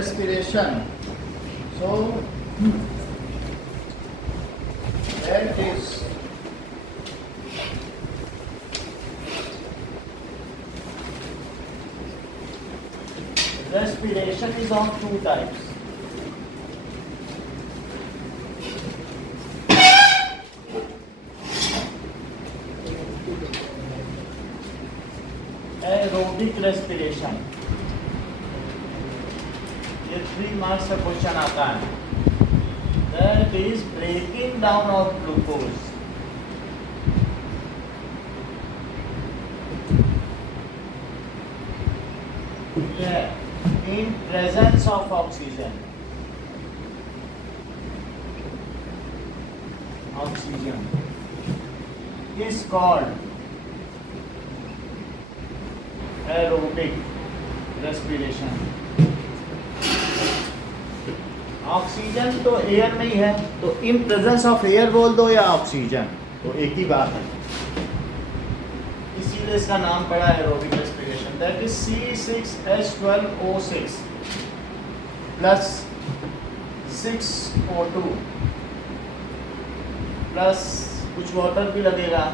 respiration. So there it is. Respiration is of two types. Aerobic respiration. ये 3 marks का question आता है. That is breaking down of glucose. In presence of oxygen. Oxygen is called aerobic respiration. Oxygen तो air में ही है, तो in presence of air बोल दो या ऑक्सीजन, तो एक ही बात है. इसीलिए इसका नाम पड़ा aerobic respiration. That is C6H12O6 plus 6O2 plus कुछ वाटर भी लगेगा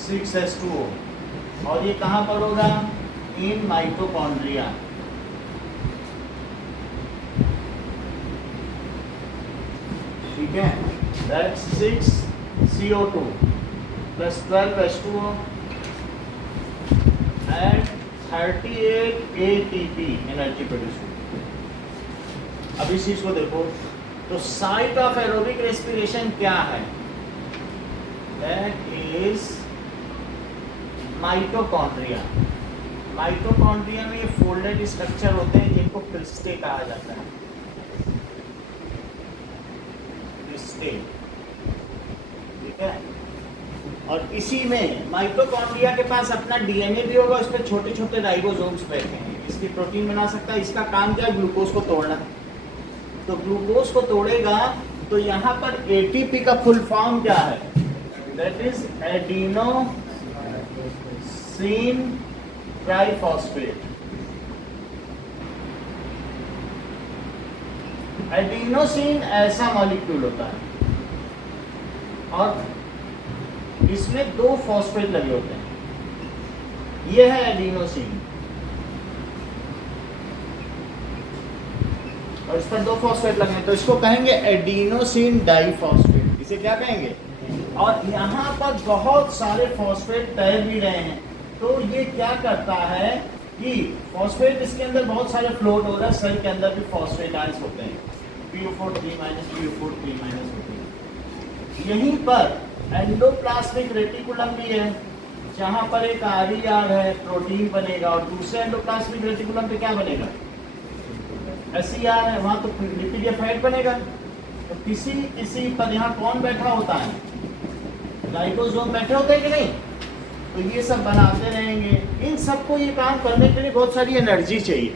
6H2O. और ये कहाँ पर होगा? In mitochondria. ठीक है. That's 6CO2 plus 12H2O and 38 ATP energy produce होगी. अब इस चीज को देखो, तो साइट ऑफ एरोबिक रेस्पिरेशन क्या है? That is mitochondria. माइटोकॉन्ड्रिया में ये फोल्डेड स्ट्रक्चर होते हैं जिनको क्रिस्टे कहा जाता है. क्रिस्टे. ठीक है. और इसी में माइटोकॉन्ड्रिया के पास अपना डीएनए भी होगा, उस पर छोटे छोटे राइबोसोम्स बैठे हैं. इसकी प्रोटीन बना सकता है. इसका काम क्या है? ग्लूकोज को तोड़ना. तो ग्लूकोज को तोड़ेगा तो यहाँ पर एटीपी का फुल फॉर्म क्या है? That is adenosine triphosphate. Adenosine ऐसा मॉलिक्यूल होता है और इसमें 2 फॉस्फेट लगे होते हैं. ये है एडिनोसिन और इस पर 2 फॉस्फेट लगे हैं, तो इसको कहेंगे एडिनोसिन डाइफॉस्फेट. इसे क्या कहेंगे? और यहाँ पर बहुत सारे फॉस्फेट तैर भी रहे हैं, तो ये क्या करता है कि फॉस्फेट इसके अंदर बहुत सारे फ्लोट हो रहा है. सेल के अंदर भी फॉस्फेट आयंस होते हैं, PO4 3- PO4 3- होते हैं. यहीं पर एंडोप्लाज्मिक रेटिकुलम भी है, जहां पर एक RER है, प्रोटीन बनेगा, और दूसरे एंडोप्लाज्मिक रेटिकुलम पे क्या बनेगा? SER है, वहां तो लिपिड या फैट बनेगा. तो किसी पर यहाँ कौन बैठा होता है? राइबोसोम बैठे होते हैं कि नहीं? तो ये सब बनाते रहेंगे. इन सबको ये काम करने के लिए बहुत सारी एनर्जी चाहिए.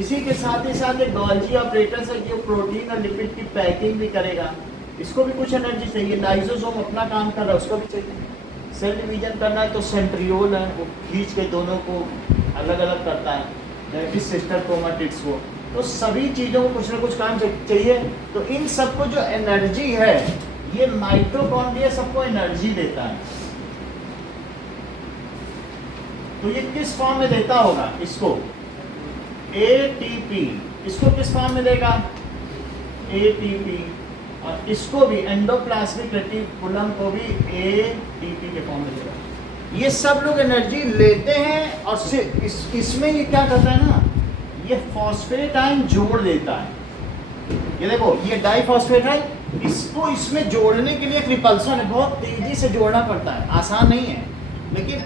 इसी के साथ ही साथ एक गोल्जी ऑपरेटर्स है जो प्रोटीन और लिपिड की पैकिंग भी करेगा. इसको भी कुछ एनर्जी चाहिए. लाइसोसोम अपना काम कर रहा है, उसको भी चाहिए. सेल डिवीजन करना है तो सेंट्रियोल है, वो खींच के दोनों को अलग अलग करता है. दैट इज सिस्टर क्रोमेटिड्स को. तो सभी चीज़ों को कुछ ना कुछ काम चाहिए. तो इन सबको जो एनर्जी है, ये माइटोकॉन्ड्रिया सबको एनर्जी देता है. तो ये किस फॉर्म में देता होगा? इसको ATP. इसको किस फॉर्म में देगा? ATP. और इसको भी एंडोप्लाज्मिक रेटिकुलम को भी ATP के फॉर्म में देगा. ये सब लोग एनर्जी लेते हैं और इसमें ये क्या करता है ना, ये फॉस्फेट आयन जोड़ देता है. ये देखो, ये डाइफॉस्फेट है, इसको इसमें जोड़ने के लिए एक रिपल्सन है, बहुत तेजी से जोड़ना पड़ता है, आसान नहीं है. लेकिन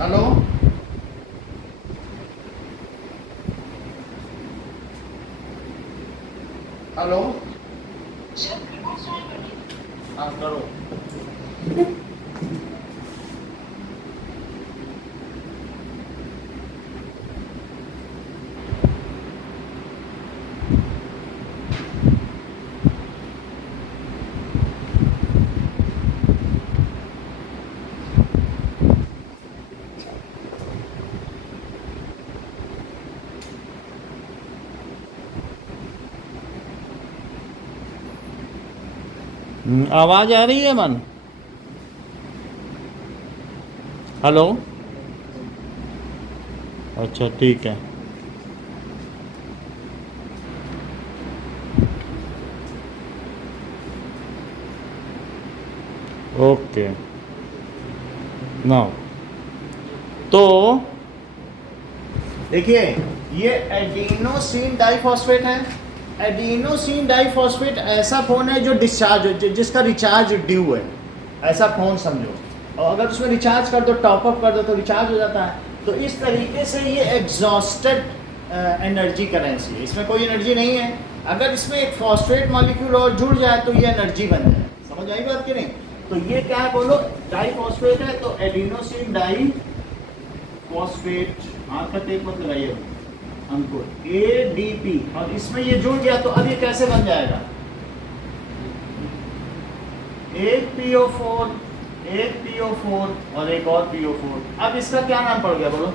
हेलो, हेलो, हाँ करो. आवाज आ रही है मन? हेलो, अच्छा ठीक है। ओके, नाउ तो देखिए ये एडिनोसिन डाइफॉस्फेट है। एडिनोसिन डाइफॉस्फेट ऐसा फोन है जो डिस्चार्ज जिसका रिचार्ज ड्यू है, ऐसा फोन समझो। और अगर उसमें रिचार्ज कर दो, टॉपअप कर दो तो रिचार्ज हो जाता है। तो इस तरीके से ये एग्जॉस्टेड एनर्जी करेंसी है, इसमें कोई एनर्जी नहीं है। अगर इसमें एक फॉस्फेट मॉलिक्यूल और जुड़ जाए तो ये एनर्जी बन जाए। समझ आई बात कि नहीं? तो ये क्या है बोलो, डाइफॉस्फेट है, तो एडिनोसिन डाइफॉस्फेट, हाथ का टेप मत लगाइए हमको, ADP, और इसमें ये जुड़ गया तो अब ये कैसे बन जाएगा, एक PO4, एक PO4 और एक और PO4। अब इसका क्या नाम पड़ गया बोलो,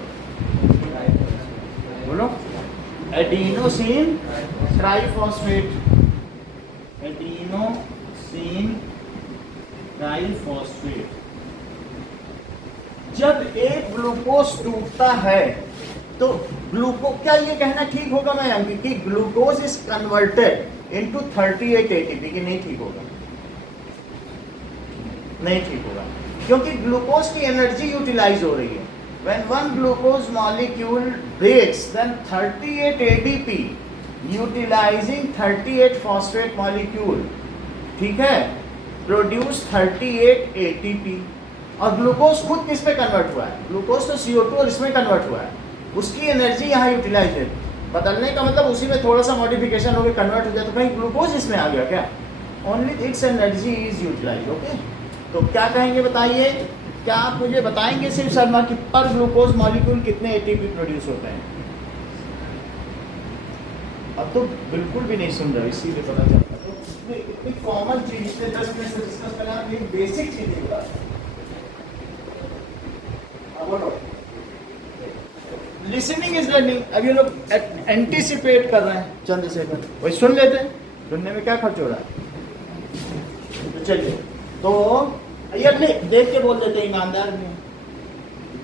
बोलो एडिनोसिन ट्राइफॉस्फेट, एडिनोसिन ट्राइफॉस्फेट। जब एक ग्लूकोज टूटता है तो क्या ये कहना ठीक होगा मैं कि glucose is converted into 38 ATP की? नहीं ठीक होगा, नहीं ठीक होगा, क्योंकि ग्लूकोज की एनर्जी यूटिलाइज हो रही है। When one glucose molecule breaks, then 38 ADP utilizing 38 phosphate molecule, ठीक है, produce 38 ATP। और ग्लूकोज खुद किस पे कन्वर्ट हुआ है? ग्लूकोज तो CO2 और इसमें कन्वर्ट हुआ है, उसकी एनर्जी यहाँ यूटिलाइज है। बदलने का मतलब उसी में थोड़ा सा मॉडिफिकेशन हो गया, कन्वर्ट हो जाए, तो कहीं ग्लूकोज इसमें आ गया क्या? Only its energy is utilise. Okay, तो क्या कहेंगे बताइए, क्या आप मुझे बताएंगे सिर्फ शर्मा कि पर ग्लूकोज मॉलिक्यूल कितने ATP प्रोड्यूस होते हैं? अब तो बिल्कुल भी नहीं सुन रहे, इसीलिए पता चलता। तो इसमें इतनी कॉमन चीज, इससे 10 मिनट से डिस्कस करना, ये बेसिक चीज है। बोलो, लिसनिंग इज लर्निंग। अब ये लोग एंटीसिपेट कर रहे हैं, चंद्रशेखर वही सुन लेते हैं, सुनने में क्या खर्च हो रहा है। तो चलिए, तो ये अपने देख के बोल देते हैं ईमानदार में,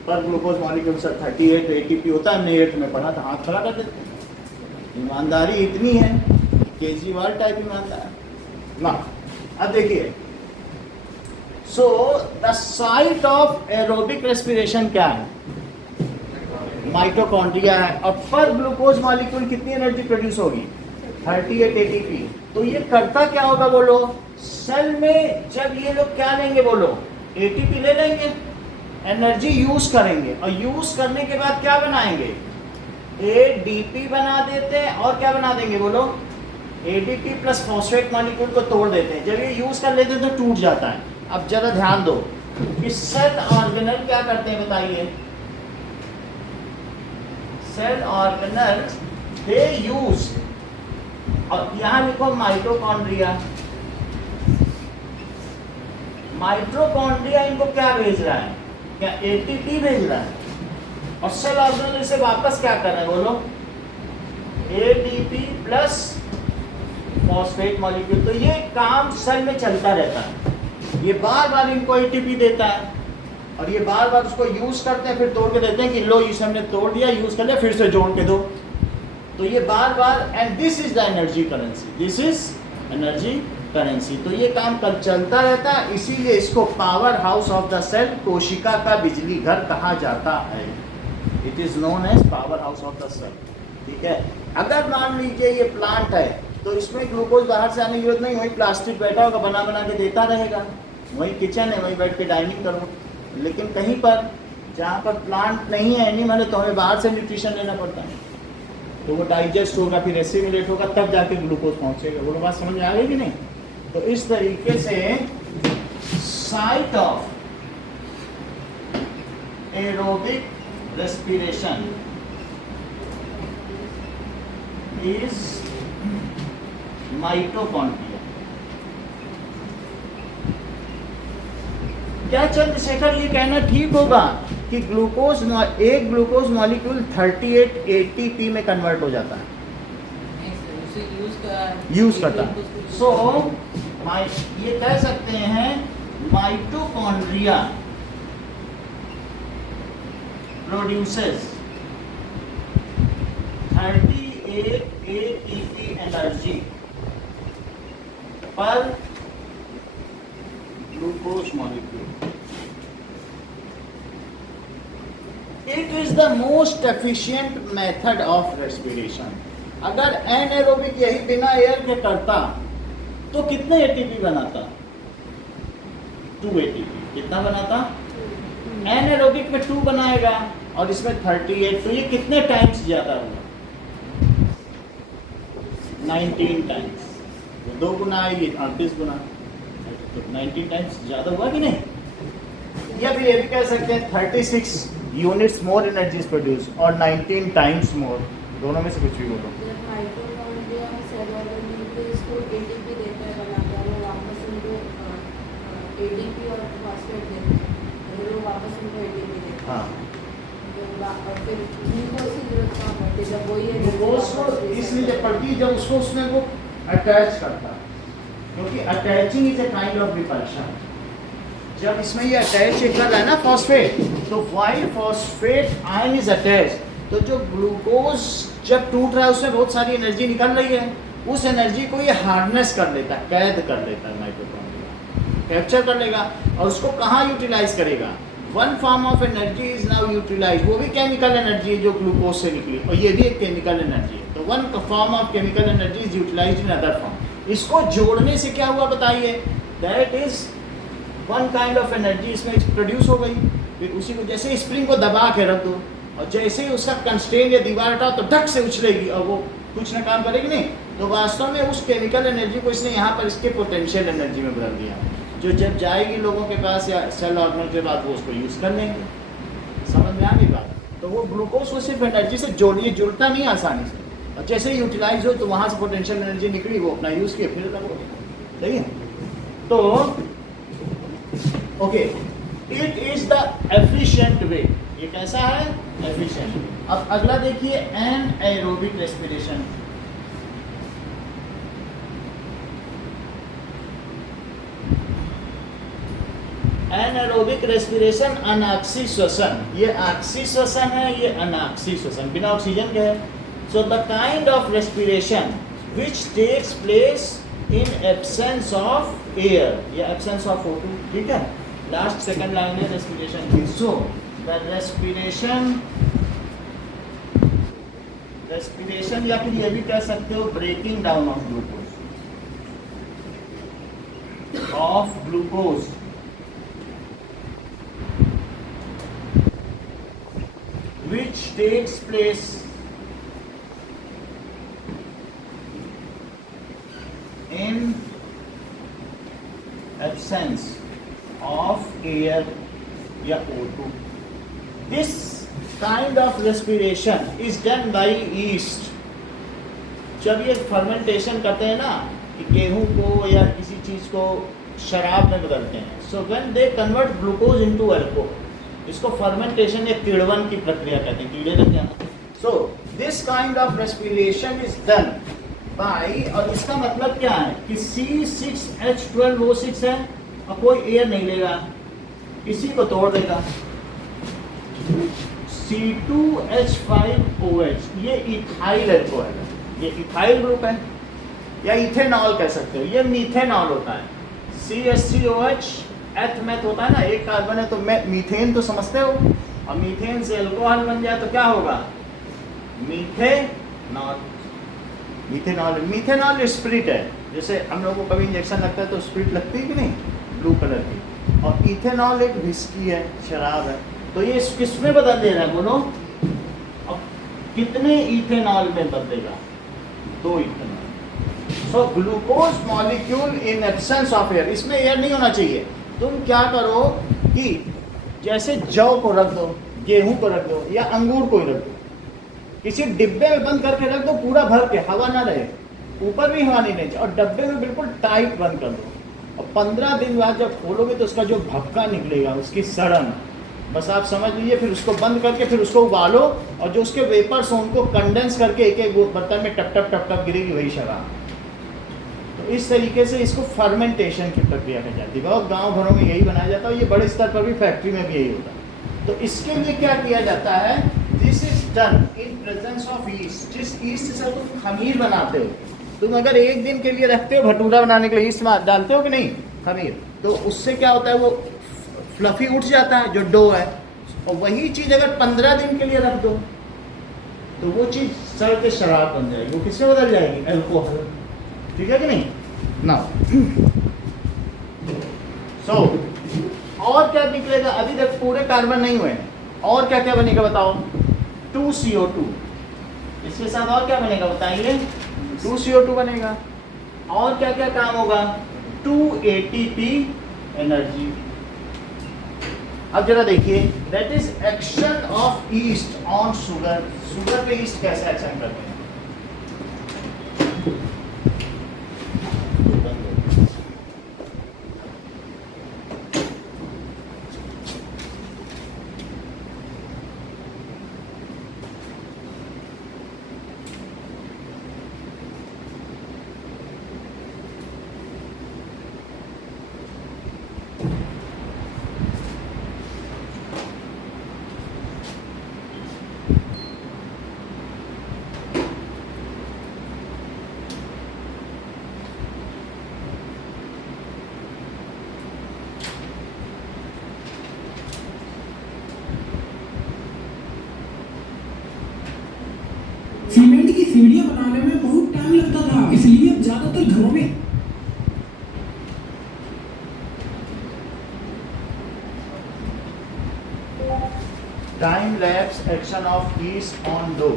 पर ग्लूकोज मॉलिक्यूल सर 38 ATP होता है, हमने 8 में पढ़ा था, हाथ खड़ा कर देते। ईमानदारी इतनी है, केजरीवाल टाइप ईमानदार ना। अब देखिए, so the site of aerobic respiration क्या है? माइटोकॉन्ड्रिया है। और पर ग्लूकोज मॉलिक्यूल कितनी एनर्जी प्रोड्यूस होगी? 38 ATP। तो ये करता क्या होगा बोलो, सेल में जब ये लोग क्या लेंगे बोलो, ATP ले लेंगे, एनर्जी यूज करेंगे, और यूज करने के बाद क्या बनाएंगे, ADP बना देते हैं। और क्या बना देंगे बोलो, ADP प्लस फॉस्फेट मॉलिक्यूल को तोड़ देते हैं। जब ये यूज कर लेते हैं तो टूट जाता है। अब जरा ध्यान दो, इस सेल ऑर्गेनल क्या करते हैं बताइए, सेल ऑर्गेनल दे यूज, और यहां लिखो माइटोकॉन्ड्रिया। माइटोकॉन्ड्रिया इनको क्या भेज रहा है, क्या ATP भेज रहा है, और सेल ऑर्गेनल इसे वापस क्या कर रहे हैं बोलो, ADP प्लस फॉस्फेट मॉलिक्यूल। तो ये काम सेल में चलता रहता है, ये बार बार इनको ATP देता है, और ये बार बार उसको यूज करते हैं, फिर तोड़ के देते हैं कि लो इसे हमने तोड़ दिया, यूज कर लिया, फिर से जोड़ के दो। तो ये बार बार, and this is the energy currency, this is energy currency. तो ये काम कल चलता रहता है, इसीलिए इसको powerhouse of the cell, कोशिका का बिजली घर कहा जाता है। It is known as powerhouse of the cell. ठीक है, अगर मान लीजिए ये प्लांट है तो इसमें ग्लूकोज बाहर से आने की जरूरत नहीं, वही प्लास्टिक बैठा होगा, बना बना के देता रहेगा, वही किचन है, वही बैठ के डाइनिंग करो। लेकिन कहीं पर जहाँ पर प्लांट नहीं है, नहीं माने, तो हमें बाहर से न्यूट्रिशन लेना पड़ता है, तो वो डाइजेस्ट होगा, फिर एसिमिलेट होगा, तब जाके ग्लूकोज पहुँचेगा। वो बात समझ में आ गई कि नहीं? तो इस तरीके से site of aerobic respiration is mitochondria. क्या चंद्रशेखर ये कहना ठीक होगा कि एक ग्लूकोज मॉलिक्यूल 38 ATP में कन्वर्ट हो जाता है, यूज करता है? सो ये कह सकते हैं माइटोकॉन्ड्रिया प्रोड्यूसेस 38 ATP एनर्जी पर glucose molecule. It is the most efficient method of respiration. अगर एनाएरोबिक यही बिना एयर के करता तो कितने एटीपी बनाता? 2 एटीपी। कितना बनाता? एनाएरोबिक में 2 बनाएगा और इसमें 38, तो ये कितने टाइम्स ज्यादा हुआ? 19 टाइम्स। 2 गुना है, ये 38 गुना, तो 19 टाइम्स ज्यादा हुआ कि नहीं? या फिर ये भी कह सकते हैं 36 units more energy is produce और 19 टाइम्स मोर। दोनों में से कुछ भी बोलो। माइटोकॉन्ड्रिया सेल ऑर्गन को इसको एटीपी देता है बनाकर, वो वापस उनको एटीपी और फॉस्फेट देते हैं, वो वापस उनको एटीपी देते हैं। हाँ, और फिर ग्लूकोज की जरूरत कहाँ पड़ती है जब वही है ग्लूकोज को इसलिए जब पड़ती है जब उसको उसमें वो अटैच करता है, क्योंकि attaching is a kind of repulsion. जब इसमें ये अटैच कर रहा है ना फॉस्फेट, तो while phosphate ion is attach, तो जो ग्लूकोज जब टूट रहा है उसमें बहुत सारी एनर्जी निकल रही है, उस एनर्जी को ये हार्नेस कर लेता है, कैद कर लेता है माइटोकॉन्ड्रिया, कैप्चर कर लेगा और उसको कहाँ यूटिलाइज करेगा? One form of energy is now utilise, वो भी केमिकल एनर्जी है जो ग्लूकोज से निकली, और ये भी एक केमिकल एनर्जी है। तो one form of chemical energy is utilise in other form. इसको जोड़ने से क्या हुआ बताइए? That is one kind of energy इसमें प्रोड्यूस हो गई। फिर उसी को जैसे स्प्रिंग को दबा के रख दो और जैसे ही उसका कंस्ट्रेन या दीवार हटाओ तो धक से उछलेगी और वो कुछ ना काम करेगी नहीं। तो वास्तव में उस केमिकल एनर्जी को इसने यहाँ पर इसके पोटेंशियल एनर्जी में बदल दिया, जो जब जाएगी लोगों के पास या सेल ऑर्गन के बाद वो उसको यूज़ कर लेंगे। समझ में आ गई बात? तो वो ग्लूकोज को सिर्फ एनर्जी से जोड़िए, जुड़ता नहीं आसानी से, और जैसे ही यूटिलाइज हो तो वहाँ से पोटेंशियल एनर्जी निकली, वो अपना यूज़ किए, फिर तक सही है। तो okay, it is the efficient way. ये कैसा है? एफिशिएंट। अब अगला देखिए, एनाएरोबिक रेस्पिरेशन। एनाएरोबिक रेस्पिरेशन अनाक्सी श्वसन। ये आक्सी श्वसन है, ये अनाक्सी श्वसन, बिना ऑक्सीजन के है। So the kind of respiration which takes place in absence of air, या एब्सेंस ऑफ O2, ठीक है। लास्ट सेकंड लाइन है रेस्पिरेशन की। सो द रेस्पिरेशन या फिर ये भी कह सकते हो breaking down of glucose which takes place in absence of air या O2. This kind of respiration is done by yeast. जब ये फर्मेंटेशन करते हैं ना, कि गेहूं को या किसी चीज़ को शराब में बदलते हैं, so when they convert glucose into alcohol, इसको फर्मेंटेशन या किड़वन की प्रक्रिया कहते हैं, कीड़े लग जाना। So this kind of respiration is done by, और इसका मतलब क्या है कि C6H12O6 है और कोई एयर नहीं लेगा, इसी को तोड़ देगा। C2H5OH, ये इथाइल अल्कोहल है, ये इथाइल ग्रुप है, या इथेनॉल कह सकते हो, ये मीथेनॉल होता है। CH3OH एथ मेथ होता है ना, एक कार्बन है तो मीथेन तो समझते हो, और मीथेन से अल्कोहल बन जाए तो क्या होगा? मीथेनॉल। मीथेनॉल स्प्रिट है, जैसे हम लोगों को कभी इंजेक्शन लगता है तो स्प्रिट लगती है कि नहीं, ब्लू कलर की। और इथेनॉल एक विस्की है, शराब है। तो ये किस में बदल दे रहा है बोलो? अब कितने इथेनॉल में बदलेगा? 2 ethanol. So glucose molecule in absence of air, इसमें एयर नहीं होना चाहिए। तुम क्या करो कि जैसे जौ को रख दो, गेहूं को रख दो, या अंगूर को ही रख दो, किसी डिब्बे में बंद करके रख दो, पूरा भर के, हवा ना रहे, ऊपर भी हवा नहीं रहे, और डब्बे में बिल्कुल टाइट बंद कर दो। और 15 दिन बाद जब खोलोगे तो उसका जो भपका निकलेगा, उसकी सड़न, बस आप समझ लीजिए। फिर उसको बंद करके फिर उसको उबालो, और जो उसके वेपर्स हों उनको कंडेंस करके एक एक बर्तन में टप टप गिरेगी, वही शराब। तो इस तरीके से इसको फर्मेंटेशन की प्रक्रिया में जाती है। बहुत गांव घरों में यही बनाया जाता है, ये बड़े स्तर पर भी फैक्ट्री में भी यही होता है। तो इसके लिए क्या किया जाता है, this is done in presence of east. जिस ईस्ट से तुम खमीर बनाते हो, तुम अगर एक दिन के लिए रखते हो भटूरा बनाने के लिए, ईस्ट में डालते हो कि नहीं खमीर, तो उससे क्या होता है, वो फ्लफी उठ जाता है जो डो है। और वही चीज़ अगर 15 दिन के लिए रख दो तो वो चीज़ सड़ के शराब बन जाएगी। वो किससे बदल जाएगी, अल्कोहल। ठीक है कि नहीं ना। सो और क्या निकलेगा, अभी तक पूरे कार्बन नहीं हुए, और क्या क्या बनेगा बताओ, 2CO2। इसके साथ और क्या बनेगा बताइए, 2CO2 बनेगा। और क्या क्या काम होगा, 2 ATP एनर्जी। अब जरा देखिए, that is action of yeast on sugar. Sugar पे ईस्ट कैसे एक्शन करते हैं, सीमेंट की सीढ़ियां बनाने में बहुत टाइम लगता था, इसलिए अब ज्यादातर घरों में time lapse action of yeast on dough.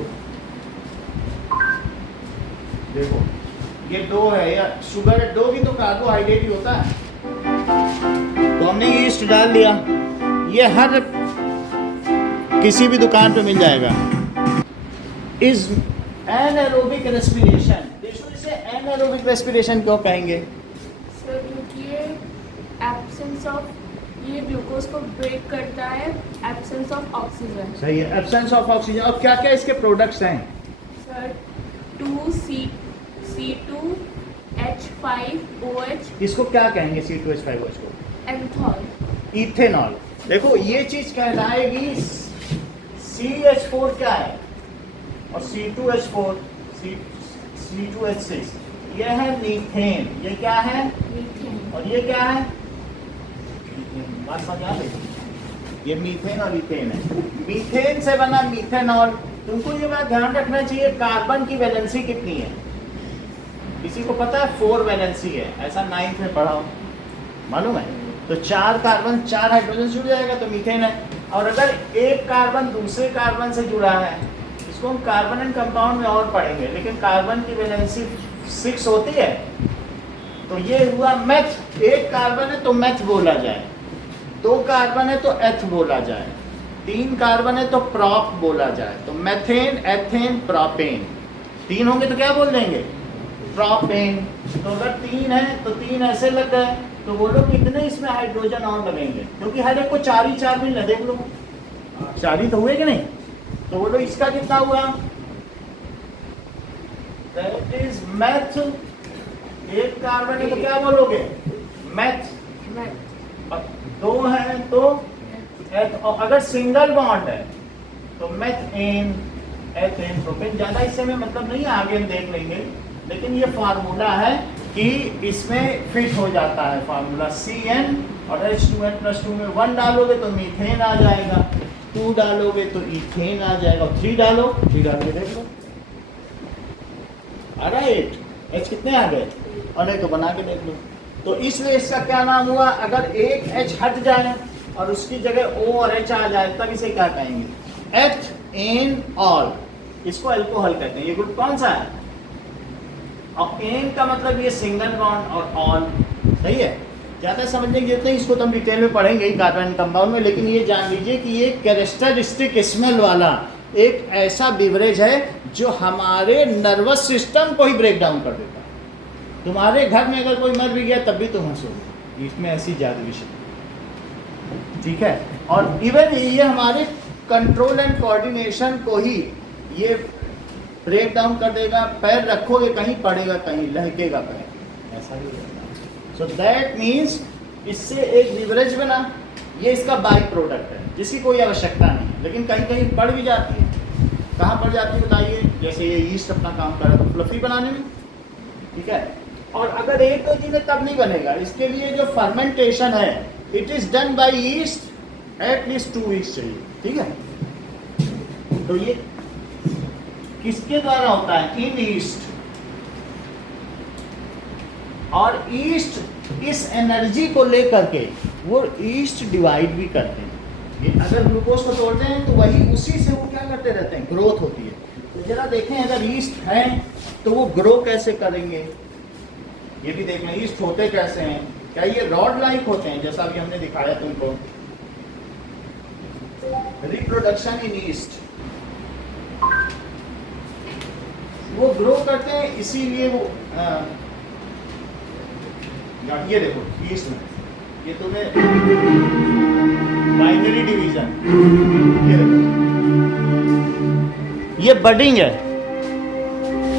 देखो ये डो है या शुगर है, डो भी तो कार्बोहाइड्रेट ही होता है। तो हमने ईस्ट डाल दिया, ये हर किसी भी दुकान पे मिल जाएगा। Is anaerobic respiration. देखो इसे एनारोबिक रेस्पिरेशन क्यों कहेंगे, सर क्योंकि ये एब्सेंस ऑफ, ये ग्लूकोज को ब्रेक करता है, एब्सेंस ऑफ ऑक्सीजन। सही है, एब्सेंस ऑफ ऑक्सीजन। और क्या क्या इसके प्रोडक्ट्स हैं, सर 2C2H5OH इसको क्या कहेंगे, C2H5OH को एंथॉल। इथेनॉल। देखो ये चीज कहलाएगी CH4 क्या है, और C2H4 C2H6 ये है मीथेन। ये क्या है, मीथेन। और ये क्या है, बात समझ आ रही, ये मीथेन और इथेन है। मीथेन से बना मीथेनॉल। तुमको ये बात ध्यान रखना चाहिए, कार्बन की वैलेंसी कितनी है, किसी को पता है, 4 वैलेंसी है, ऐसा 9th में पढ़ा हो, मालूम है। तो 4 कार्बन 4 हाइड्रोजन जुड़ जाएगा तो मीथेन है। और अगर एक कार्बन दूसरे कार्बन से जुड़ा है, इसको हम कार्बन एंड कंपाउंड में और पढ़ेंगे, लेकिन कार्बन की वैलेंसी 6 होती है, तो ये हुआ मेथ। एक कार्बन है तो मेथ बोला जाए, 2 कार्बन है तो एथ बोला जाए, 3 कार्बन है तो प्रॉप बोला जाए। तो मेथेन, एथेन, प्रोपेन। 3 होंगे तो क्या बोल देंगे, प्रोपेन। तो अगर 3 है तो 3 ऐसे लग गए, तो बोलो कितने इसमें हाइड्रोजन और लगेंगे, क्योंकि हर एक को 4 ही 4 मिल रहे, देख लो 4 ही तो हुए कि नहीं। तो बोलो इसका कितना हुआ, दैट इज मेथ। एक कार्बन है तो क्या बोलोगे, मेथ। और 2 है तो एथ। और अगर सिंगल बॉन्ड है तो मेथेन, एथेन, प्रोपेन। ज्यादा इससे में मतलब नहीं है, आगे हम देख लेंगे, लेकिन ये फार्मूला है कि इसमें फिट हो जाता है फार्मूला। CN और H2N+2 में 1 डालोगे तो मीथेन आ जाएगा, 2 डालोगे तो इथेन आ जाएगा, और 3 डालो, 3 डाल के देख लो आ रहा है 8। H कितने आ गए, और नहीं तो बना के देख लो। तो इसलिए इसका क्या नाम हुआ, अगर एक H हट जाए और उसकी जगह O और H आ जाए तब इसे क्या कहेंगे, एथेनॉल। इसको अल्कोहल कहते हैं। ये ग्रुप कौन सा है, और एन का मतलब ये सिंगल बॉन्ड और ऑल। सही है, ज़्यादा समझने की जरूरत नहीं, इसको तो हम डिटेल में पढ़ेंगे ही कार्बन कंपाउंड में। लेकिन ये जान लीजिए कि ये कैरेक्टरिस्टिक स्मेल वाला एक ऐसा बिवरेज है जो हमारे नर्वस सिस्टम को ही ब्रेक डाउन कर देता है। तुम्हारे घर में अगर कोई मर भी गया तब भी तुम हंसोगे, इसमें ऐसी जादुई शक्ति। ठीक है, और इवन ये हमारे कंट्रोल एंड कोऑर्डिनेशन को ही ये ब्रेक डाउन कर देगा। पैर रखोगे कहीं, पड़ेगा कहीं, लहकेगा पैर, ऐसा भी होता है। सो दैट मीन्स इससे एक लिवरेज बना, ये इसका बाई प्रोडक्ट है जिसकी कोई आवश्यकता नहीं है, लेकिन कहीं कहीं पड़ भी जाती है। कहाँ पड़ जाती है बताइए? जैसे ये ईस्ट अपना काम कर रहा है फ्लफी बनाने में, ठीक है। और अगर एक दो दिन तब नहीं बनेगा, इसके लिए जो फर्मेंटेशन है it is done by east at least 2 weeks चाहिए, ठीक है। तो ये किसके द्वारा होता है? इन ईस्ट। और ईस्ट इस एनर्जी को लेकर के वो ईस्ट डिवाइड भी करते हैं। ये अगर ग्लूकोज को तोड़ते हैं तो वही उसी से वो क्या करते रहते हैं? ग्रोथ होती है। तो जरा देखें अगर ईस्ट है तो वो ग्रो कैसे करेंगे, ये भी देखना। ईस्ट होते कैसे हैं? क्या ये रॉड लाइक होते हैं जैसा अभी हमने दिखाया तुमको? रिप्रोडक्शन इन ईस्ट, वो ग्रो करते हैं इसीलिए वो ये देखो ईस्ट में ये तुम्हें बाइनरी डिवीजन, ये देखो ये बडिंग है,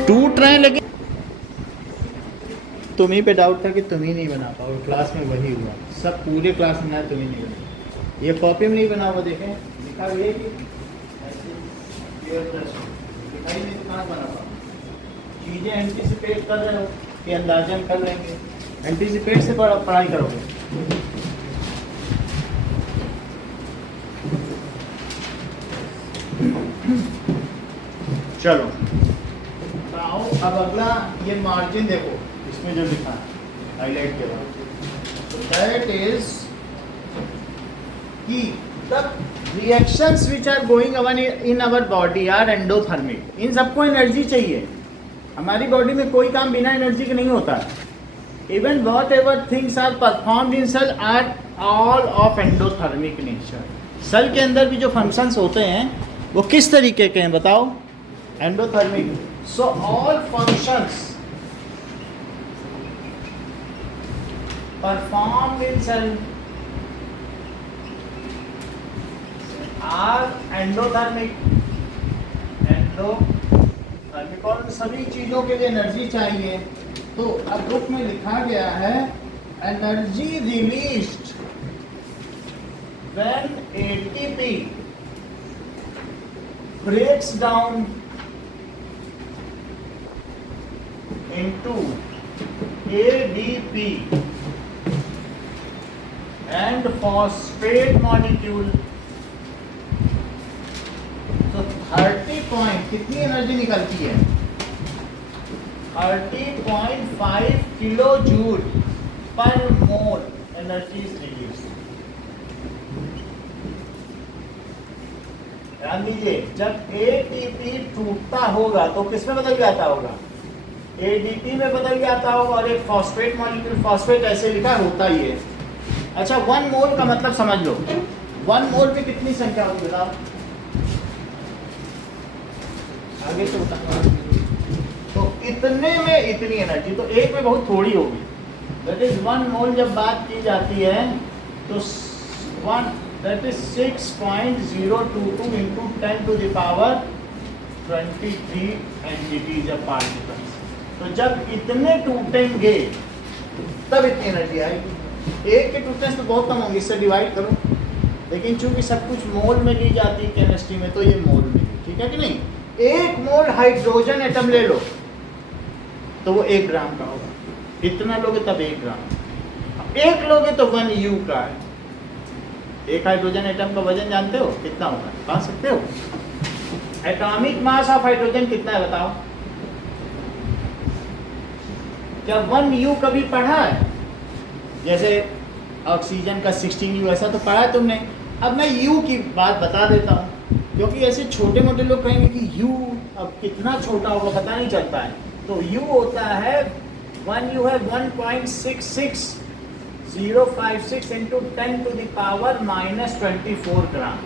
टूट रहे हैं लेकिन तुम ही पे डाउट था कि तुम ही नहीं बना पाओ। क्लास में वही हुआ, सब पूरे क्लास में तुम ही नहीं बना। ये कॉपी में नहीं बना हुआ, देखें लिखा हुआ है कि दिखाई नहीं तो कहाँ बना पाओ। चीज़ें एंटिसिपेट कर रहे हो कि अंदाजन कर लेंगे, एंटिसिपेट से पढ़ाई करोगे। चलो आओ अब अगला ये मार्जिन देखो, इसमें जो लिखा है हाईलाइट के बाद, दैट इज कि the reactions which are going on in our body are endothermic. इन सबको एनर्जी चाहिए। हमारी बॉडी में कोई काम बिना एनर्जी के नहीं होता। Even whatever things are performed in cell are all of endothermic nature. Cell के अंदर भी जो फंक्शंस होते हैं वो किस तरीके के हैं बताओ? Endothermic. So all functions performed in cell are endothermic. Endothermic और सभी चीजों के लिए एनर्जी चाहिए। तो अब बुक में लिखा गया है energy released when ATP breaks down into ADP and phosphate molecule। तो 30 पॉइंट कितनी एनर्जी निकलती है? 30.5 किलो जूल पर मोल एनर्जी इज रिलीज। ध्यान दीजिए, जब एटीपी टूटता होगा तो किस में बदल जाता होगा? एडीपी में बदल जाता होगा। और एक फॉस्फेट मॉलिक्यूल, फॉस्फेट ऐसे लिखा होता ही है। अच्छा 1 मोल का मतलब समझ लो, 1 मोल में कितनी संख्या होगी बताओ? आगे से बताओ। तो इतने में इतनी एनर्जी, तो एक में बहुत थोड़ी होगी। दैट इज 1 मोल जब बात की जाती है तो 1 that is 6.022 into 10 to the power 23 entities of particles। तो जब इतने टूटेंगे तब इतनी एनर्जी आएगी। एक के टूटने से तो बहुत कम होंगे, इससे डिवाइड करो। लेकिन चूंकि सब कुछ मोल में ली जाती है केमिस्ट्री में, तो ये मोल में, ठीक है कि नहीं? 1 मोल हाइड्रोजन एटम ले लो तो वो 1 ग्राम का होगा। इतना लोगे तब 1 ग्राम। 1 लोगे तो 1 U का है। एक हाइड्रोजन एटम का वजन जानते हो कितना होगा? बता सकते हो? एटॉमिक मास ऑफ हाइड्रोजन कितना है बताओ? क्या 1 U कभी पढ़ा है? जैसे ऑक्सीजन का 16 U, ऐसा तो पढ़ा है तुमने। अब मैं U की बात बता देता हूँ, क्योंकि ऐसे छोटे मोटे लोग कहेंगे कि U अब कितना छोटा होगा पता नहीं चलता है। तो U होता है 1 U है 1.66 056 into 10 to the power -24 ग्राम,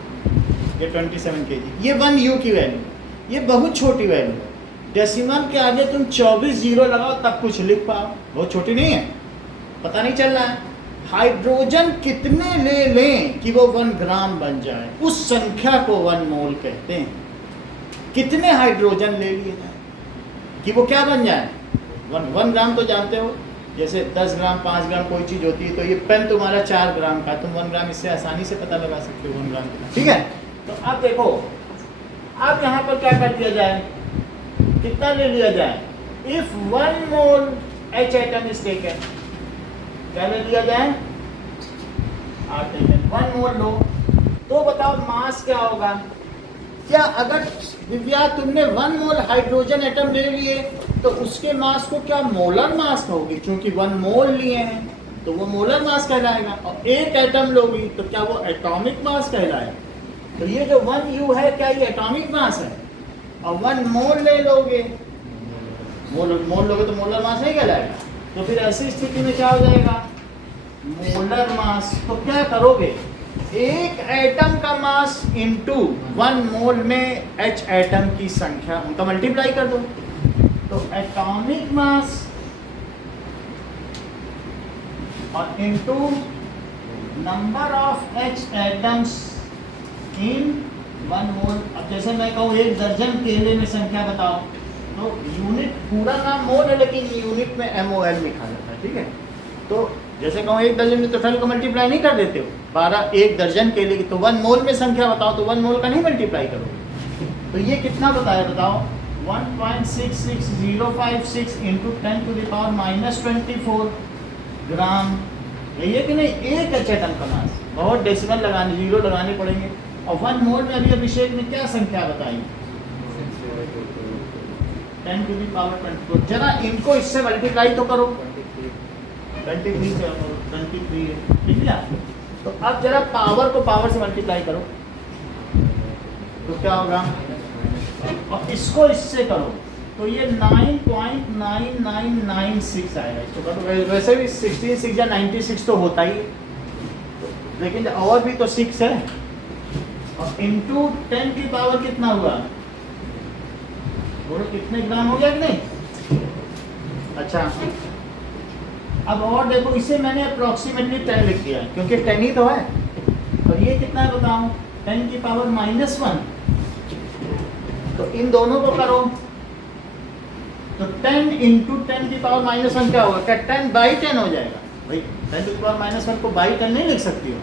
ये 27 kg। ये 1 U की वैल्यू, ये बहुत छोटी वैल्यू है। डेसिमल के आगे तुम 24 जीरो लगाओ तब कुछ लिख पाओ, बहुत छोटी नहीं है, पता नहीं चल रहा है। हाइड्रोजन कितने ले लें कि वो 1 ग्राम बन जाए, उस संख्या को 1 मोल कहते हैं। कितने हाइड्रोजन ले लिए जाए कि वो क्या बन जाए? 1 ग्राम तो जानते हो जैसे 10 ग्राम 5 ग्राम कोई चीज़ होती है, तो ये पेन तुम्हारा 4 ग्राम का, तुम 1 ग्राम इससे आसानी से पता लगा सकते हो 1 ग्राम कितना, ठीक है। तो अब देखो, अब यहाँ पर क्या कर दिया जाए, कितना ले लिया जाए, if 1 mole H atom is taken, क्या ले लिया जाए, R टेकन, 1 मोल लो, तो बताओ मास क्या होगा। क्या अगर दिव्या तुमने 1 मोल हाइड्रोजन एटम ले लिए तो उसके मास को क्या मोलर मास कहोगी, क्योंकि 1 मोल लिए हैं तो वो मोलर मास कहलाएगा, और 1 एटम लोगी तो क्या वो एटॉमिक मास कहलाएगा। तो ये जो 1 U है क्या ये एटॉमिक मास है, और 1 मोल ले लोगे, मोल लोगे तो मोलर मास नहीं कहलाएगा। तो फिर ऐसी स्थिति में क्या हो जाएगा, मोलर मास। तो क्या करोगे, 1 एटम का मास इंटू 1 मोल में H एटम की संख्या, उनका मल्टीप्लाई कर दो, तो एटॉमिक मास और into number of H atoms in 1 मोल। अब जैसे मैं कहूँ 1 दर्जन केले में संख्या बताओ, तो यूनिट पूरा नाम मोल है लेकिन यूनिट में MOL लिखा जाता है, ठीक है। तो जैसे कहूँ 1 दर्जन में, तो 12 को मल्टीप्लाई नहीं कर देते हो, 12 1 दर्जन केले की, तो 1 मोल में संख्या बताओ, तो 1 मोल का नहीं मल्टीप्लाई करोगे। तो ये कितना बताया बताओ, 1.66056 इंटू 10⁻⁻24 ग्राम, यही है कि नहीं, 1 H एटम का मास। बहुत डेसिमल लगाने, 0 लगाने पड़ेंगे। और 1 मोल में अभी अभिषेक ने क्या संख्या बताई, 10⁻24। जरा इनको इससे मल्टीप्लाई तो करो, 23 से 23 है, ठीक है। तो अब जरा पावर को पावर से मल्टीप्लाई करो, तो क्या होगा, और इसको इससे करो, तो ये 9.9996 आएगा। इसको करो, वैसे भी 66 या 96 तो होता ही है, लेकिन और भी तो 6 है, और इंटू 10 की पावर कितना हुआ, बोलो कितने ग्राम हो गया कि नहीं। अच्छा, अब और देखो, इसे मैंने अप्रोक्सीमेटली 10 लिख दिया क्योंकि 10 ही तो है, और ये कितना है बताओ, 10 की पावर -1। तो इन दोनों को करो, तो 10 इंटू 10 की पावर -1 क्या होगा, क्या 10/10 हो जाएगा भाई। 10 की पावर -1 को बाई 10 नहीं लिख सकती हो,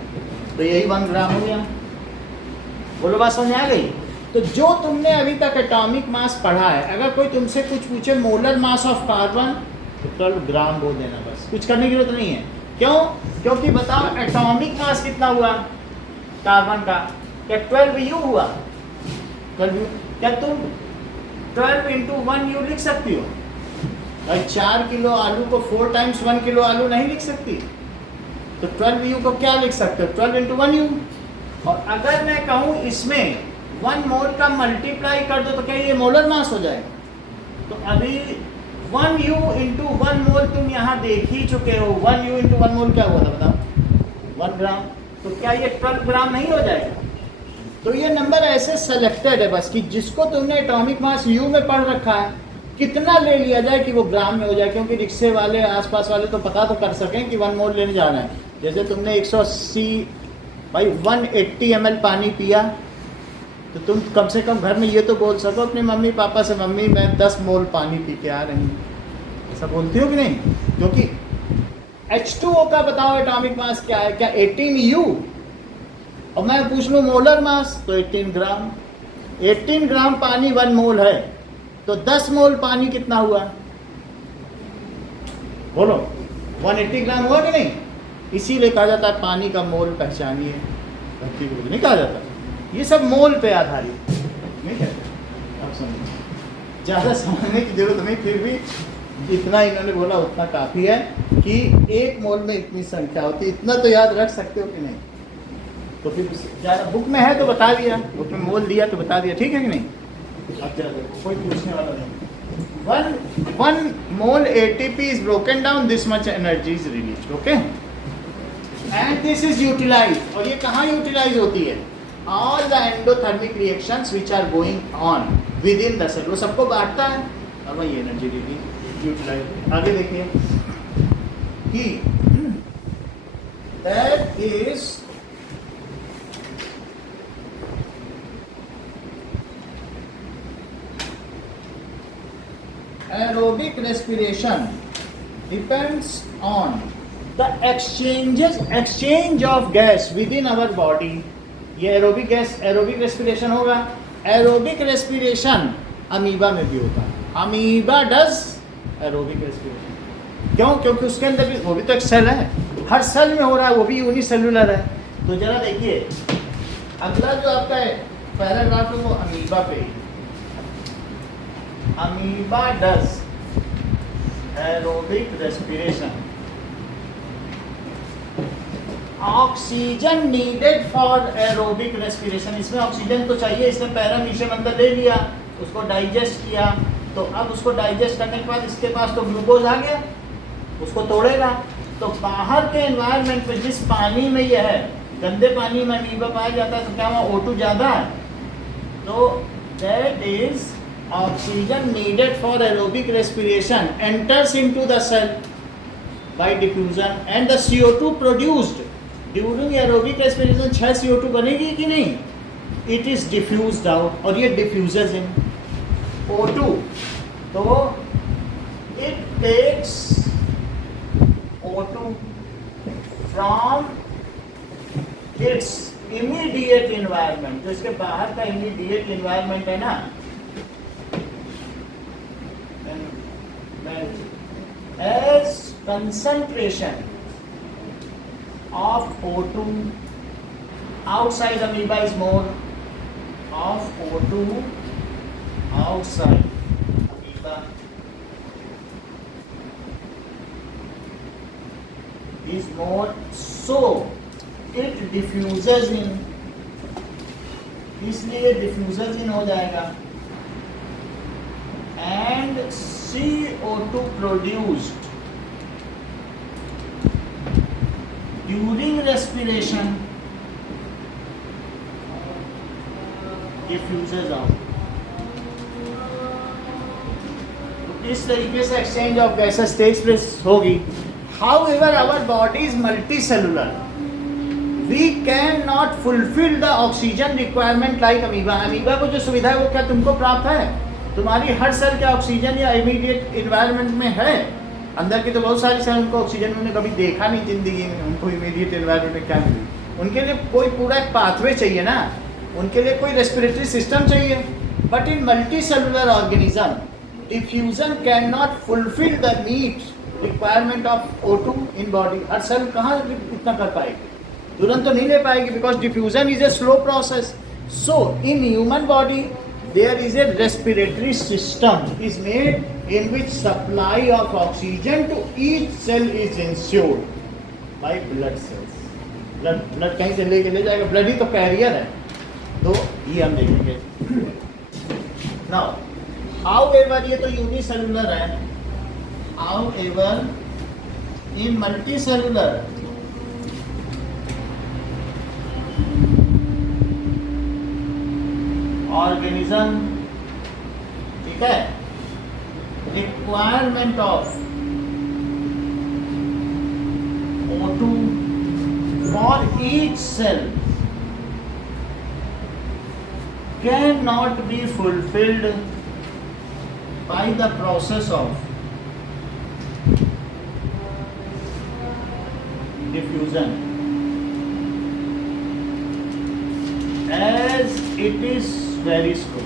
तो यही 1 ग्राम हो गया। बोलो बात समझ आ गई। तो जो तुमने अभी तक एटॉमिक मास पढ़ा है, अगर कोई तुमसे कुछ पूछे मोलर मास ऑफ कार्बन, तो 12 ग्राम बोल देना, बस कुछ करने की जरूरत नहीं है। क्यों, क्योंकि बताओ एटॉमिक मास कितना हुआ कार्बन का, क्या 12U हुआ, 12U। क्या तुम 12 इंटू 1U लिख सकती हो भाई, 4 किलो आलू को 4 टाइम्स 1 किलो आलू नहीं लिख सकती, तो 12U को क्या लिख सकते हो, 12 इंटू 1U। और अगर मैं कहूँ इसमें 1 मोल का मल्टीप्लाई कर दो, तो क्या ये मोलर मास हो जाएगा। तो अभी 1U इंटू 1 मोल तुम यहाँ देख ही चुके हो, 1U इंटू 1 मोल क्या हुआ था बताओ, 1 ग्राम। तो क्या ये 12 ग्राम नहीं हो जाएगा। तो ये नंबर ऐसे सेलेक्टेड है बस, कि जिसको तुमने एटॉमिक मास U में पढ़ रखा है, कितना ले लिया जाए कि वो ग्राम में हो जाए, क्योंकि रिक्शे वाले आसपास वाले तो पता तो कर सकें कि 1 मोल लेने जाना है। जैसे तुमने 180 भाई 180 ml पानी पिया, तो तुम कम से कम घर में ये तो बोल सको अपने मम्मी पापा से, मम्मी मैं 10 मोल पानी पी के आ रही हूँ, ऐसा बोलती हो कि नहीं। क्योंकि H2O का बताओ एटॉमिक मास क्या है, क्या 18U, और मैं पूछ लूँ मोलर मास, तो 18 ग्राम। 18 ग्राम पानी 1 मोल है, तो 10 मोल पानी कितना हुआ, बोलो 180 ग्राम हुआ कि नहीं। इसीलिए कहा जाता है पानी का मोल पहचानिए, धरती को नहीं कहा जाता। ये सब मोल पे आधारित नहीं है। अब समझो, ज़्यादा समझने की जरूरत नहीं, फिर भी इतना इन्होंने बोला उतना काफ़ी है कि 1 मोल में इतनी संख्या होती है, इतना तो याद रख सकते हो कि नहीं। तो फिर ज़्यादा बुक में है तो बता दिया, बुक में मोल दिया तो बता दिया, ठीक है कि नहीं। अब ज़्यादा कोई पूछने वाला नहीं। 1 मोल ATP is broken down, this much energy is released, okay? And this is utilized, और ये कहाँ यूटिलाइज होती है, all the endothermic reactions which are going on within the cell, वो सबको बांटता है और वही एनर्जी रिलीज यूटिलाइज। आगे देखिए कि that is aerobic respiration depends on the exchange of gas within our body. ये एरोबिक गैस एरोबिक रेस्पिरेशन होगा. एरोबिक रेस्पिरेशन अमीबा में भी होता है. Amoeba does aerobic respiration. क्यों? क्योंकि उसके अंदर भी वो भी तो एक सेल है. हर सेल में हो रहा है, वो भी यूनिसेलुलर है. तो जरा देखिए अगला जो आपका पैराग्राफ है वो अमीबा पे ही. Amoeba does aerobic respiration. Oxygen needed for aerobic respiration. इसमें ऑक्सीजन तो चाहिए. इसने पैरामीशियम अंदर ले लिया, उसको डाइजेस्ट किया. तो अब उसको डाइजेस्ट करने के बाद इसके पास तो ग्लूकोज आ गया, उसको तोड़ेगा. तो बाहर के एनवायरनमेंट में जिस पानी में ये है, गंदे पानी में अमीबा पाया जाता है, तो क्या वहाँ O2 ज़्यादा है? तो that is oxygen needed for aerobic respiration enters into the cell by diffusion and the CO2 produced during aerobic respiration. 6 CO2 बनेगी कि नहीं? इट इज डिफ्यूज्ड आउट और ये डिफ्यूजेस इन O2. तो it takes O2 from its immediate environment. जो इसके बाहर का इमीडिएट इन्वायरमेंट है ना, as concentration of O2 outside amoeba is more. Of O2 outside amoeba is more, so it diffuses in. इसलिए diffuses in हो जाएगा. And CO2 produced during respiration diffuses out. इस तरीके से exchange of gases takes place होगी. However, our body is multicellular. We cannot fulfill the oxygen requirement like amoeba. Amoeba को जो सुविधा है वो क्या तुमको प्राप्त है? तुम्हारी हर सेल क्या ऑक्सीजन या इमीडिएट इन्वायरमेंट में है? अंदर की तो बहुत सारी सेल उनको ऑक्सीजन उन्होंने कभी देखा नहीं जिंदगी में. उनको इमीडिएट एनवायरनमेंट में क्या मिली? उनके लिए कोई पूरा एक पाथवे चाहिए ना, उनके लिए कोई रेस्पिरेटरी सिस्टम चाहिए. But in multicellular organism diffusion can not fulfil the need requirement of O2 in body. हर सेल कहाँ इतना कर पाएगी? तुरंत तो नहीं ले पाएगी, because diffusion is a slow process. So in human body there is a respiratory system is made in which supply of oxygen to each cell is ensured by blood cells. blood कहीं से लेके ले जाएगा. blood ही तो career है. तो ये हम देखेंगे. now however ये तो यूनिसेलुलर है. however in multicellular ऑर्गेनिज्म, ठीक है, requirement of O2 for each cell can not be fulfilled by the process of diffusion as it is very slow.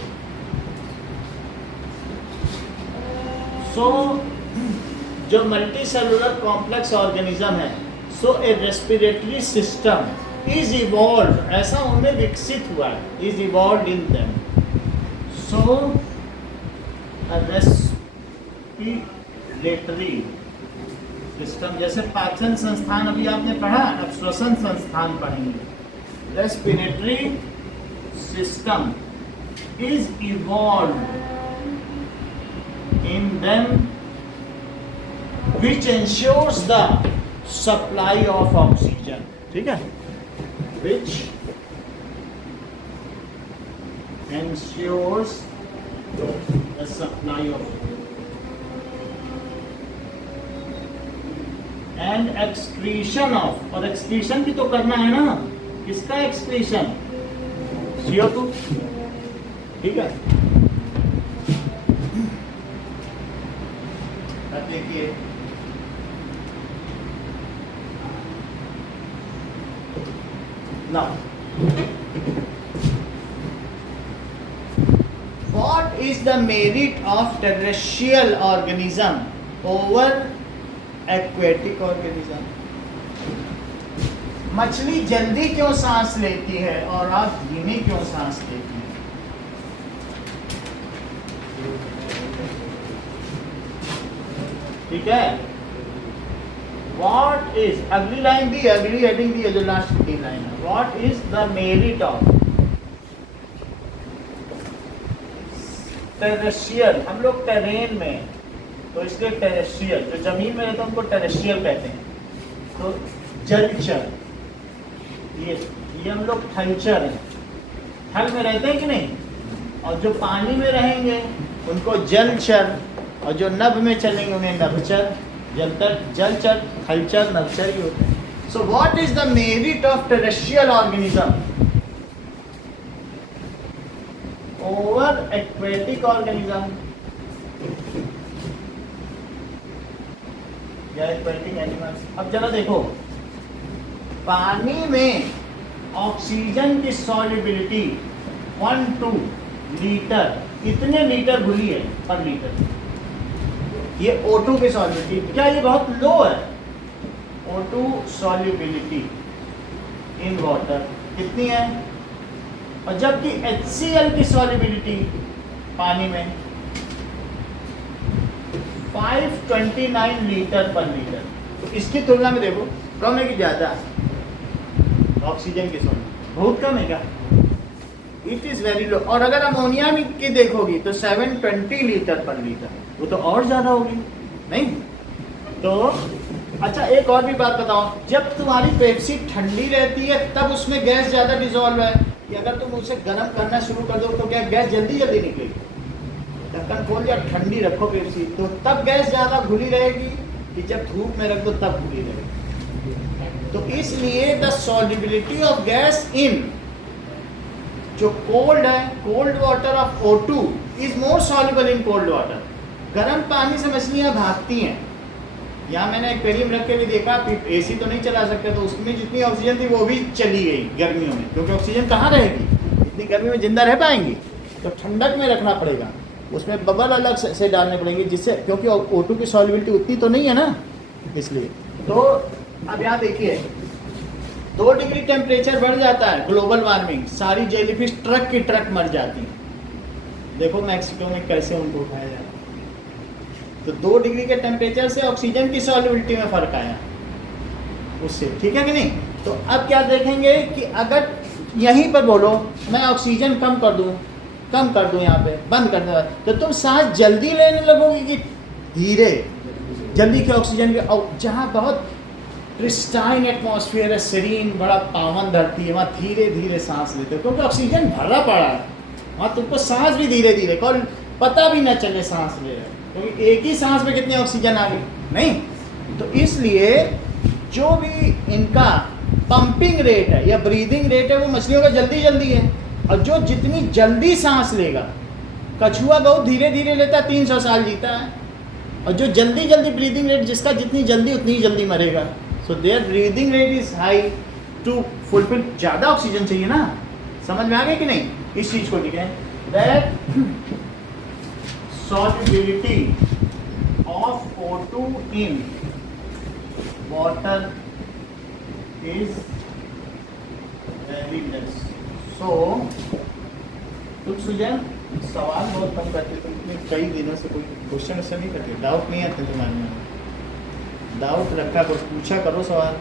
So जो मल्टी सेलुलर कॉम्प्लेक्स ऑर्गेनिज्म है, so a respiratory system is evolve, ऐसा उनमें विकसित हुआ है, is evolve in them. So respiratory system, जैसे पाचन संस्थान अभी आपने पढ़ा, अब श्वसन संस्थान पढ़ेंगे. Respiratory system is evolved in them which ensures the supply of oxygen. ठीक है, which ensures the supply of and excretion of, और excretion भी तो करना है ना. किसका excretion? CO2. ठीक है. अब देखिए the merit of terrestrial organism over aquatic organism? मछली जल्दी क्यों सांस लेती है और आप धीमी क्यों सांस लेती हैं? ठीक है, व्हाट इज, अगली लाइन दी, अगली हेडिंग दी है जो लास्ट की लाइन है, what is the merit of terrestrial? हम लोग टेरेन में, तो इसलिए टेरेस्ट्रियल, जो जमीन में रहते हैं उनको टेरेस्ट्रियल कहते हैं। तो जलचर, ये हम लोग थलचर हैं, थल में रहते हैं कि नहीं, और जो पानी में रहेंगे उनको जलचर, और जो नभ में चलेंगे उन्हें नभचर, जलचर, थलचर, नभचर ही होते हैं। So what is the merit of terrestrial organism over aquatic organism या एक्वेटिक एनिमल्स? अब जरा देखो, पानी में ऑक्सीजन की सॉल्युबिलिटी 1-2 लीटर, कितने लीटर घुली है पर लीटर? ये O2 की सॉल्युबिलिटी, क्या ये बहुत लो है? O2 सॉल्युबिलिटी इन वाटर कितनी है? और जबकि HCl की सॉल्युबिलिटी पानी में 529 लीटर पर लीटर। तो इसकी तुलना में देखो, कम है कि ज़्यादा? ऑक्सीजन की सॉल्युबिलिटी बहुत कम है क्या? It is very low. और अगर अमोनिया की देखोगी तो 720 लीटर पर लीटर, वो तो और ज़्यादा होगी, नहीं? तो अच्छा, एक और भी बात बताओ, जब तुम्हारी पेप्सी ठंडी रहती है तब उसमें गैस ज़्यादा डिजोल्व है, कि अगर तुम उसे गर्म करना शुरू कर दो तो क्या गैस जल्दी जल्दी निकलेगी? ढक्कन खोल या ठंडी रखो पेप्सी, तो तब गैस ज़्यादा घुली रहेगी कि जब धूप में रख दो तब घुली रहेगी। तो इसलिए the solubility of gas in जो कोल्ड है, cold water of O2 is more soluble in cold water. गर्म पानी से मछलियाँ भागती हैं। यहाँ मैंने एक्वेरियम रख के भी देखा, AC तो नहीं चला सकते, तो उसमें जितनी ऑक्सीजन थी वो भी चली गई गर्मियों में, क्योंकि ऑक्सीजन कहाँ रहेगी, इतनी गर्मी में जिंदा रह पाएंगी? तो ठंडक में रखना पड़ेगा, उसमें बबल अलग से डालने पड़ेंगे, जिससे, क्योंकि O2 की सॉल्युबिलिटी उतनी तो नहीं है ना, इसलिए। तो अब यहाँ देखिए, 2 डिग्री टेम्परेचर बढ़ जाता है, ग्लोबल वार्मिंग, सारी जेलीफिश ट्रक की ट्रक मर जाती है। देखो मैक्सिको में कैसे उनको उठाया जाता है। तो 2 डिग्री के टेम्परेचर से ऑक्सीजन की सॉल्युबिलिटी में फ़र्क आया उससे, ठीक है कि नहीं? तो अब क्या देखेंगे कि अगर यहीं पर बोलो मैं ऑक्सीजन कम कर दूं यहाँ पे, बंद कर दूँ, तो तुम सांस जल्दी लेने लगोगे कि धीरे? जल्दी के ऑक्सीजन के, और जहाँ बहुत क्रिस्टाइन एटमॉस्फेयर है, सीरीन, बड़ा पावन धरती है, वहाँ धीरे धीरे सांस लेते हो, क्योंकि ऑक्सीजन भरा पड़ा है वहाँ, तुमको सांस भी धीरे धीरे, और पता भी ना चले सांस ले रहे, क्योंकि एक ही सांस में कितनी ऑक्सीजन आ गई, नहीं? तो इसलिए जो भी इनका पंपिंग रेट है या ब्रीदिंग रेट है वो मछलियों का जल्दी जल्दी है, और जो जितनी जल्दी सांस लेगा, कछुआ बहुत धीरे धीरे लेता है, 300 साल जीता है, और जो जल्दी जल्दी ब्रीदिंग रेट जिसका जितनी जल्दी उतनी ही जल्दी मरेगा। So their breathing rate is high to fulfil, ज़्यादा ऑक्सीजन चाहिए ना, समझ में आ गया कि नहीं? इस चीज़ को लिखें, that solubility of O2 in water is very less. So, कुछ सुझाव, सवाल बहुत कम करते, तुम कई दिनों से कोई क्वेश्चन से नहीं करते, डाउट नहीं आते तुम्हारे में? डाउट रखा करो, पूछा करो सवाल।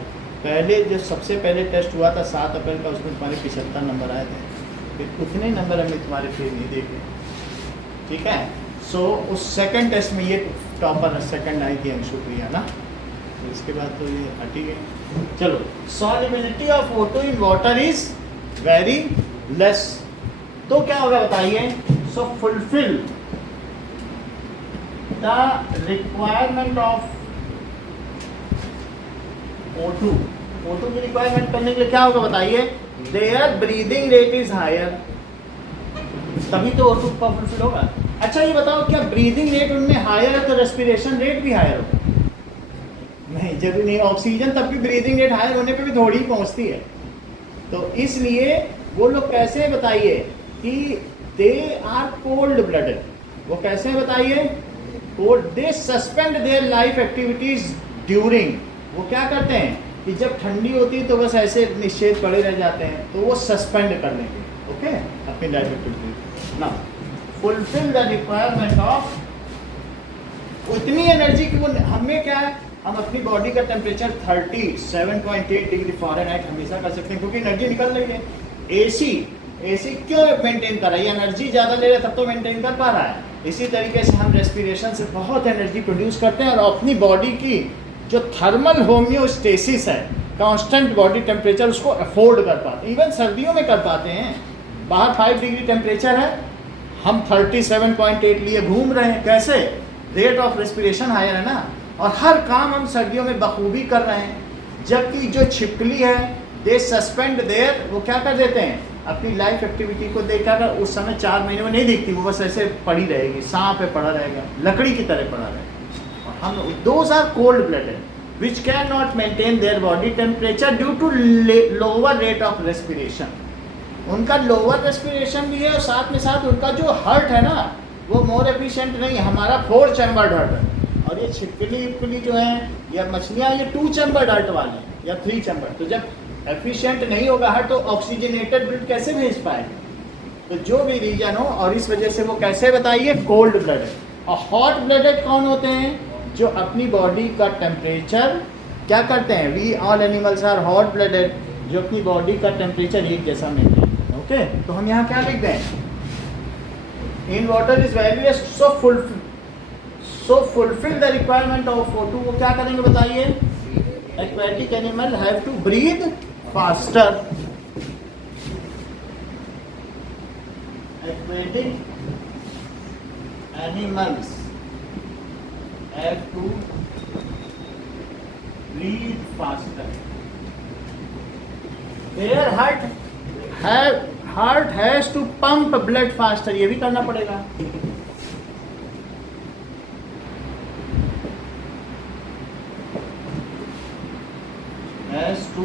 पहले जो सबसे पहले टेस्ट हुआ था 7 अप्रैल का, उसमें तुम्हारे 75 नंबर आए थे, फिर उतने नंबर हमने तुम्हारे फिर नहीं देखे, ठीक है? सो उस सेकंड टेस्ट में ये टॉपर सेकंड आई थी अंशुप्रिया ना, तो इसके बाद तो ये हट ही गई। चलो, solubility of O2 in water is very less, तो क्या होगा बताइए? So fulfil the requirement of O2 की रिक्वायरमेंट करने के लिए क्या होगा बताइए? Their breathing rate is higher, तभी तो O2 का फुलफिल होगा। अच्छा ये बताओ, क्या ब्रीदिंग रेट उनमें हायर है तो रेस्पिरेशन रेट भी हायर होगा? नहीं, जरूरी नहीं। ऑक्सीजन तब भी ब्रीदिंग रेट हायर होने पे भी थोड़ी ही पहुंचती है। तो इसलिए वो लोग कैसे बताइए कि दे आर कोल्ड ब्लडेड, वो कैसे बताइए? वो they suspend their life activities during, वो क्या करते हैं कि जब ठंडी होती है तो बस ऐसे निश्चेत पड़े रह जाते हैं, तो वो सस्पेंड कर लेंगे, ओके, अपनी लाइफ एक्टिविटी ना फुलफिल द रिक्वायरमेंट ऑफ, उतनी एनर्जी की वो, हमें क्या है, हम अपनी बॉडी का टेम्परेचर 37.8 डिग्री फ़ारेनहाइट हमेशा कर सकते हैं क्योंकि एनर्जी निकल रही है। एसी क्यों मेंटेन कर रहा है? एनर्जी ज़्यादा ले रहा है तब तो मेंटेन कर पा रहा है। इसी तरीके से हम रेस्पिरेशन से बहुत एनर्जी प्रोड्यूस करते हैं और अपनी बॉडी की जो थर्मल होम्योस्टेसिस है, कांस्टेंट बॉडी टेम्परेचर, उसको अफोर्ड कर पाते हैं। इवन सर्दियों में कर पाते हैं। बाहर 5 डिग्री टेम्परेचर है, हम 37.8 लिए घूम रहे हैं। कैसे? रेट ऑफ रेस्पिरेशन हायर है ना, और हर काम हम सर्दियों में बखूबी कर रहे हैं। जबकि जो छिपकली है, दे सस्पेंड देयर, वो क्या कर देते हैं, अपनी लाइफ एक्टिविटी को देखकर उस समय 4 महीने में नहीं दिखती, वो बस ऐसे पड़ी रहेगी, सांप पे पड़ा रहेगा, लकड़ी की तरह पड़ा रहेगा। और हम those are cold blooded which can not maintain their body temperature due to lower rate of respiration. उनका लोअर रेस्पिरेशन भी है और साथ में साथ उनका जो हार्ट है ना, वो मोर एफिशिएंट नहीं है। हमारा 4 चैम्बर्ड हार्ट है और ये छिपकली जो है या मछलियाँ, ये 2 चैम्बर्ड हार्ट वाले हैं या 3 चैम्बर्ड। तो जब एफिशिएंट नहीं होगा हार्ट तो ऑक्सीजनेटेड ब्लड कैसे भेज पाएगा? तो जो भी रीजन हो, और इस वजह से वो कैसे बताइए, कोल्ड ब्लडेड। और हॉट ब्लडेड कौन होते हैं? जो अपनी बॉडी का टेम्परेचर क्या करते हैं, we all animals are hot blooded, जो अपनी बॉडी का टेम्परेचर एक जैसा मेंटेन। ओके, तो हम यहाँ क्या लिख दें, in water is very so fulfil the requirement of O2। वो क्या करेंगे बताइए, aquatic animal have to breathe faster. Aquatic animals have to breathe faster. Their heart has to pump blood faster, ये भी करना पड़ेगा। Has to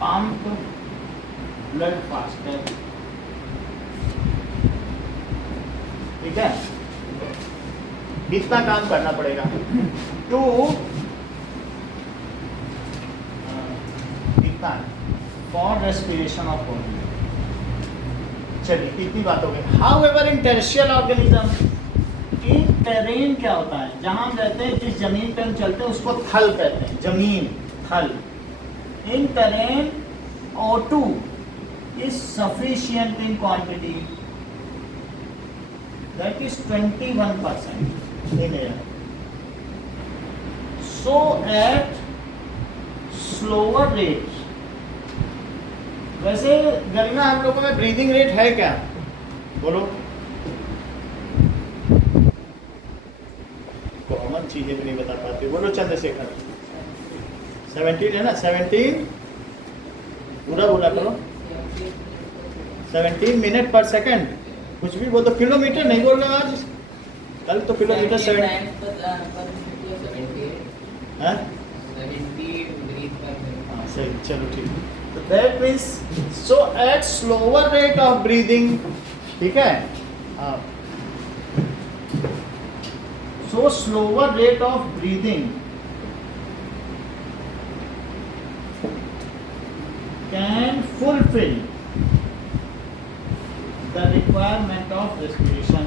pump blood faster, ठीक है, इतना काम करना पड़ेगा टू इतना फॉर रेस्पिरेशन ऑफ बॉडी। चलिए इतनी बात हो गई। How ever in terrestrial organism, in terrain क्या होता है, जहां हम रहते हैं, जिस जमीन पे हम चलते हैं उसको थल कहते हैं, जमीन, थल। इन terrain O2 is sufficient in quantity, that is 21% in air. So at slower rate, वैसे गर्मी में हम लोगों में ब्रीदिंग रेट है क्या, बोलो? कॉमन चीजें भी नहीं बता पाते, बोलो चंद्रशेखर। 17 है ना, 17 पूरा बोला करो, 17 मिनट पर सेकंड। कुछ भी बोल दो, किलोमीटर नहीं बोल रहा आज, कल तो किलोमीटर 7 सही, चलो ठीक है। तो that means so at slower rate of breathing, ठीक है, so slower rate of breathing can fulfill the requirement of respiration.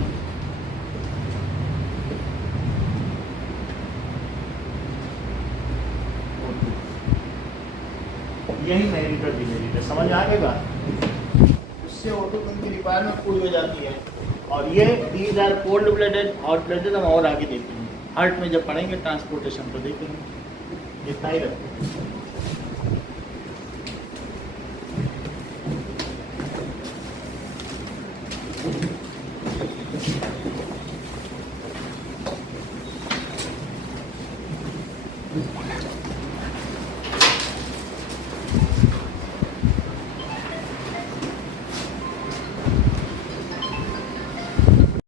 यही मिलीलीटर मिलीलीटर, समझ आ गई बात? उससे O2 की रिक्वायरमेंट पूरी हो जाती है। और ये these are cold blooded, hot blooded हम और आगे देखेंगे, हार्ट में जब पढ़ेंगे ट्रांसपोर्टेशन तो देखेंगे। इतना ही रखते हैं।